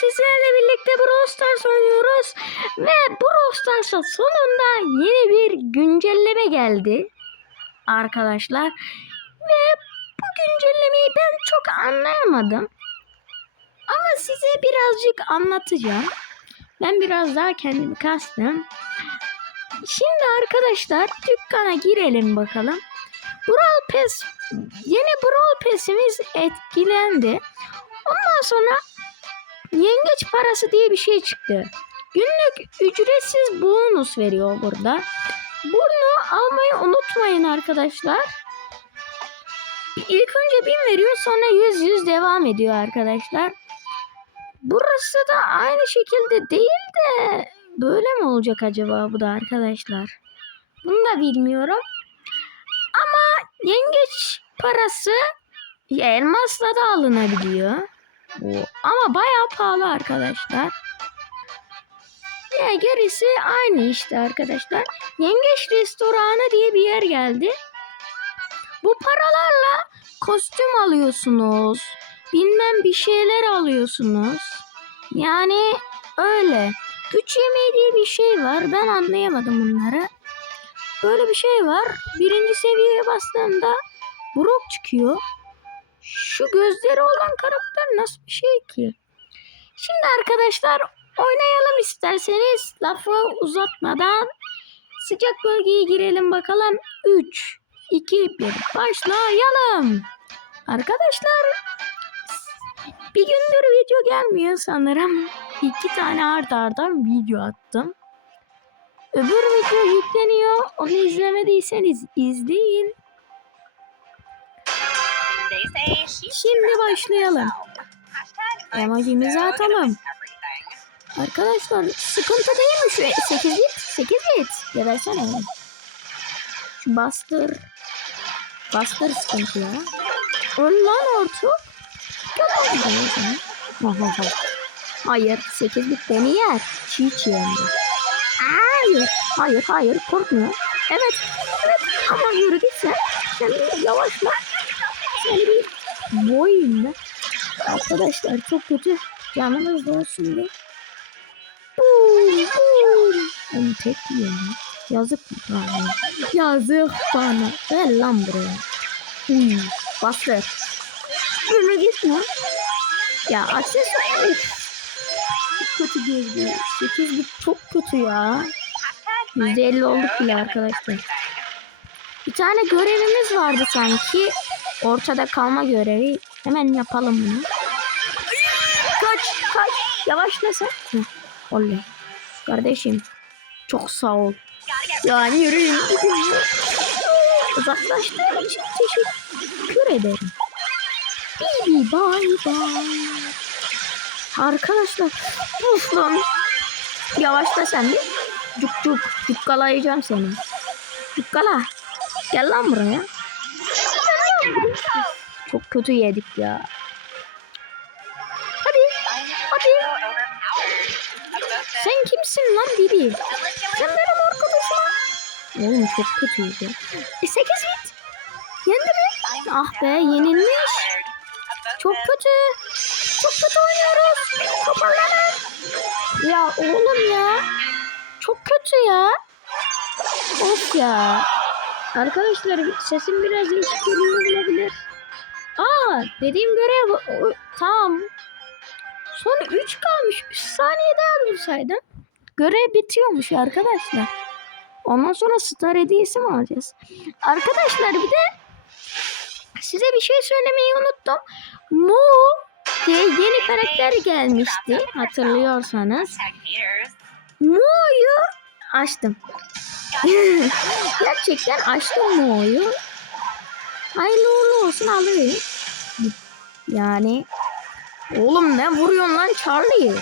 sizlerle birlikte Brawl Stars oynuyoruz. Ve Brawl Stars'a sonunda yeni bir güncelleme geldi. Arkadaşlar. Ve bu güncellemeyi ben çok anlayamadım. Ama size birazcık anlatacağım. Ben biraz daha kendimi kastım. Şimdi arkadaşlar dükkana girelim bakalım. Brawl Pass yeni Brawl Pass'imiz etkilendi. Ondan sonra yengeç parası diye bir şey çıktı. Günlük ücretsiz bonus veriyor burada. Bunu almayı unutmayın arkadaşlar. İlk önce 1000 veriyor sonra 100 100 devam ediyor arkadaşlar. Burası da aynı şekilde değil de böyle mi olacak acaba bu da arkadaşlar? Bunu da bilmiyorum. Ama yengeç parası elmasla da alınabiliyor. Ama bayağı pahalı arkadaşlar. Ya gerisi aynı işte arkadaşlar. Yengeç restoranı diye bir yer geldi. Bu paralarla kostüm alıyorsunuz. Bilmem bir şeyler alıyorsunuz. Yani öyle. Güç yemeği diye bir şey var. Ben anlayamadım bunları. Böyle bir şey var. Birinci seviyeye bastığımda Brock çıkıyor. Şu gözleri olan karakter nasıl bir şey ki? Şimdi arkadaşlar oynayalım isterseniz lafı uzatmadan sıcak bölgeye girelim bakalım. 3, 2, 1 başlayalım. Arkadaşlar bir gündür video gelmiyor sanırım. İki tane art arda video attım. Öbür video yükleniyor. Onu izlemediyseniz izleyin. Şimdi başlayalım. Emojimizi atalım. Arkadaşlar sıkıntı değil mi şu 8 bit? 8 bit. Ya versene. Şu bastır. Bastır sıkıntı ya. Öl lan ortu. Hayır 8 bit beni yer. Çiğ çiğ de. Hayır. Hayır hayır korkmuyor. Evet. Evet. Ama yürü git sen. Sen yavaşla. Seni bir boyayım ben. Arkadaşlar çok kötü. Canınız da olsun bir. Bum, bum. Onu tek yiyorum. Yazık bana. Yazık bana. Gel lan buraya. Uy, bastır. Yürü gitme. Ya aksesuar. Çok kötü girdi. 8 bit çok kötü ya. %50 olduk bile arkadaşlar. Bir tane görevimiz vardı sanki. Ortada kalma görevi. Hemen yapalım bunu. Kaç kaç. Yavaşla sen. Oley. Kardeşim. Çok sağ ol. Yani yürüyün. Uzaklaştığın için teşekkür ederim. Bibi bay bay. Arkadaşlar. Uf. Yavaşla sen bir. Cuk cuk. Cukkalayacağım seni. Cukkala. Gel lan buraya. Kötü yedik ya. Hadi. Hadi. Sen kimsin lan Bibi? Sen benim arkadaşım. Oğlum çok kötüydü. E 8 bit. Yendi mi? Ah be yenilmiş. Çok kötü. Çok kötü oynuyoruz. Toparlanın. Ya oğlum ya. Çok kötü ya. Of ya. Arkadaşlar sesim biraz değişik geliyor olabilir. Aa dediğim görev tamam. Son 3 kalmış. 3 saniye daha dursaydım. Görev bitiyormuş arkadaşlar. Ondan sonra star hediyesi mi alacağız? Arkadaşlar bir de size bir şey söylemeyi unuttum. Mu diye yeni karakter gelmişti hatırlıyorsanız. Mu'yu açtım. Gerçekten açtım Mu'yu. Hayırlı uğurlu olsun alayım. Yani oğlum ne vuruyorsun lan Charlie?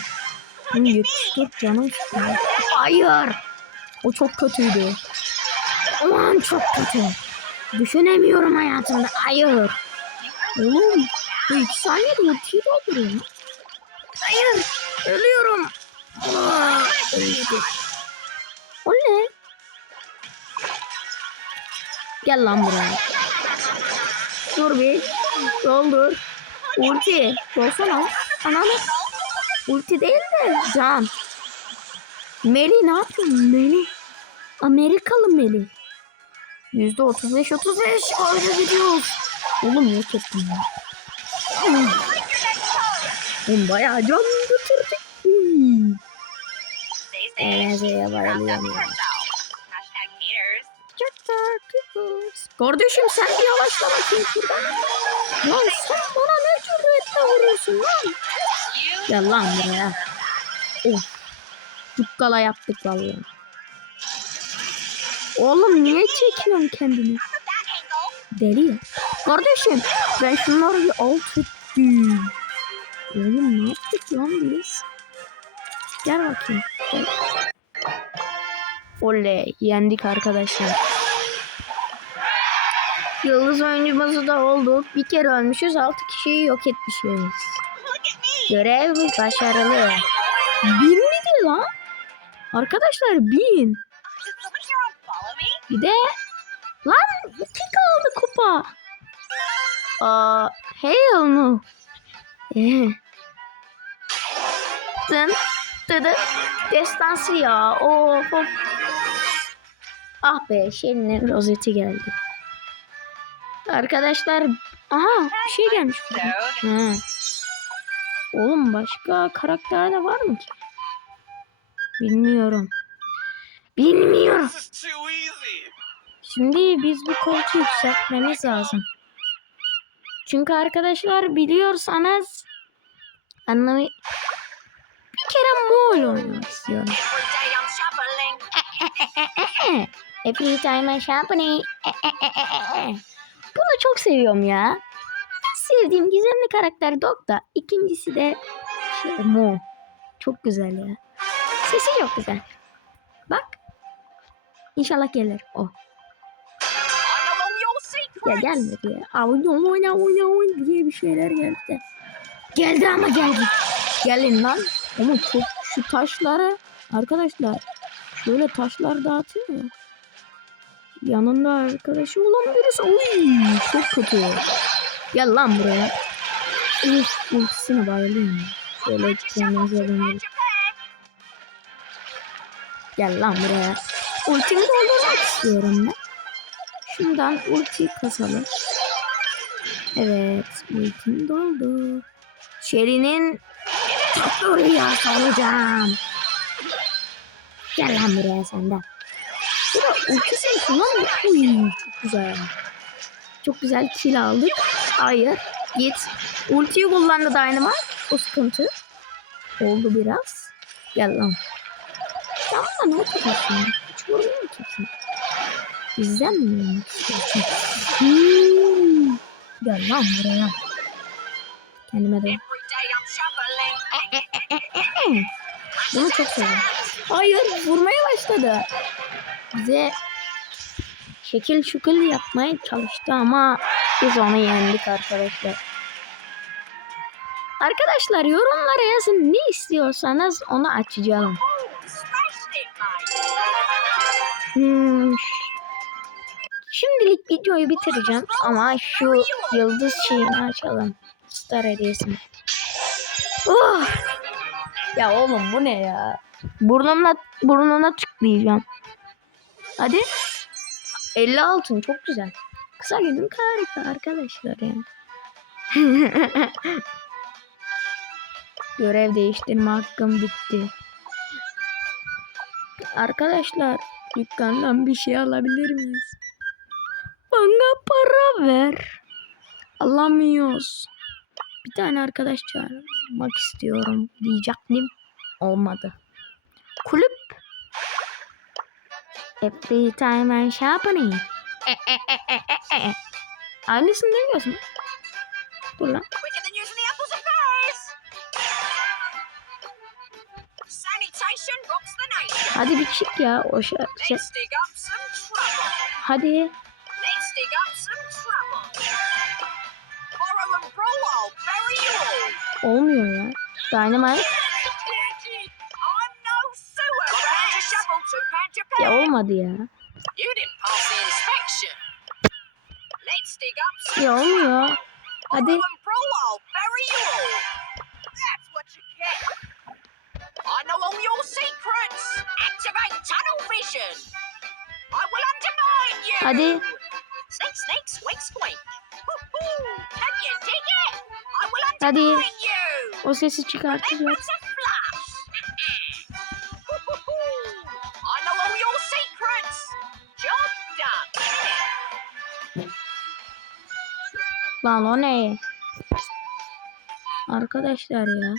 Bunu 74 canım. Hayır. O çok kötüydü. Aman çok kötü. Düşünemiyorum hayatımda. Hayır. Oğlum bu iki saniyede ultiyi dolduruyor. Hayır. Ölüyorum. O ne? Gel lan buraya. Dur bir. Doldur. Ulti. Dolsana. Ananı. Ulti değil de can. Meli ne yapıyorsun Meli? Amerikalı Meli. Yüzde otuz beş otuz beş. Ayrı gidiyoruz. Oğlum yok ettim ya. Oğlum bayağı can götürdük. Hmm. Eğlenceye bayılıyorum ya. Kardeşim sen bir yavaşla bakayım şuradan. Ne vuruyorsun lan? Gel lan buraya. Of. Cukkala yaptık vallahi. Oğlum niye çekiyorsun kendini? Deli ya. Kardeşim ben şunları bir alt ettim. Oğlum ne yaptık lan biz? Gel bakayım. Gel. Oley yendik arkadaşlar. Yıldız oyuncumuzu da olduk. Bir kere ölmüşüz. Altı kişiyi yok etmişiz. Görev başarılı. Bin miydi lan? Arkadaşlar bin. Bir de lan iki kaldı kupa. Aa, hell no. Eh. Tın tıdı destansı ya. Of of. Ah be Şirin'in rozeti geldi. Arkadaşlar aha bir şey gelmiş. Ha. Oğlum başka karakter de var mı ki? Bilmiyorum. Bilmiyorum. Şimdi biz bu koltuğu yükseltmemiz lazım. Çünkü arkadaşlar biliyorsanız anlamı bir kere Moğol oynamak istiyorum. Every time I shopping. Bunu çok seviyorum ya. Sevdiğim gizemli karakter Dog da. İkincisi de şey, Mo. Çok güzel ya. Sesi çok güzel. Bak. İnşallah gelir o. Secrets. Ya gelmedi ya. Oyna oyna oyna oyna diye bir şeyler geldi. Geldi ama geldi. Gelin lan. Ama çok şu taşları arkadaşlar şöyle taşlar dağıtıyor ya. Yanında arkadaşı olan birisi. Uy, çok kötü. Gel lan buraya. Uf, ultisine bayılıyorum. Şöyle kendimize dönelim. Gel lan buraya. Ultimi doldurmak istiyorum ben. Şundan ulti kasalım. Evet, ultim doldu. Şeri'nin oraya salacağım. Gel lan buraya sen de. Bu da ultisini kullanmıyor. Uy, çok güzel. Çok güzel kill aldık. Hayır, git. Ultiyi kullandı Dynamite. O sıkıntı. Oldu biraz. Gel lan. Sen bana ne yapıyorsun? Hiç vurmuyor kimse. Bizden mi olmak istiyorsun? Hmm. Gel lan buraya. Kendime de. Bunu çok seviyorum. Hayır vurmaya başladı. Bize şekil şukul yapmaya çalıştı ama biz onu yendik arkadaşlar. Arkadaşlar yorumlara yazın ne istiyorsanız onu açacağım. Hmm. Şimdilik videoyu bitireceğim ama şu yıldız şeyini açalım. Star hediyesini. Oh! Ya oğlum bu ne ya? Burnumla burnuna tıklayacağım. Hadi. 50 altın çok güzel. Kısa günün harika arkadaşlar ya. Görev değiştirme hakkım bitti. Arkadaşlar dükkandan bir şey alabilir miyiz? Bana para ver. Alamıyoruz. Bir tane arkadaş çağırmak istiyorum diyecektim. Olmadı. Kulüp. Every time I'm shopping. E, e, e, e, e, e. Aynısını demiyorsun. Dur lan. Quicker than using the apples and pears. Sanitation rocks the nation. Hadi bir çık ya. O şey, şey- trouble. Hadi. Let's dig up Ya olmadı ya. Ya olmuyor. Hadi. I know all your secrets. Activate tunnel vision. I will undermine you. Hadi. Snake, snake, squeak, squeak. Can you dig it? I will undermine Hadi. you. O sesi çıkartacağız. Lan o ne? Arkadaşlar ya.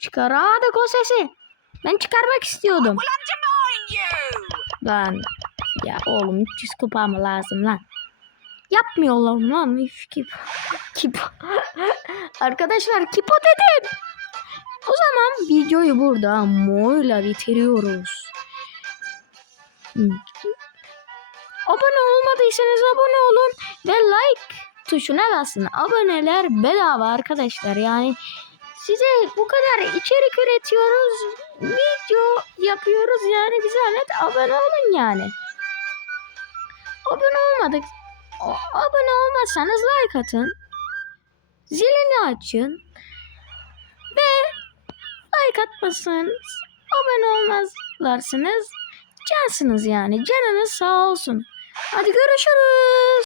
Çıkaramadık o sesi. Ben çıkarmak istiyordum. Lan ya oğlum 300 kupa mı lazım lan? Yapmıyorlar lan. Üf, kip. Kip. Arkadaşlar kipo dedim. O zaman videoyu burada moyla bitiriyoruz. Abone olmadıysanız abone olun ve like tuşuna basın. Aboneler bedava arkadaşlar. Yani size bu kadar içerik üretiyoruz. Video yapıyoruz yani bir zahmet abone olun yani. Abone olmadık. Abone olmazsanız like atın. Zilini açın. Ve like atmazsanız abone olmazlarsınız. Cansınız yani. Canınız sağ olsun. Hadi görüşürüz.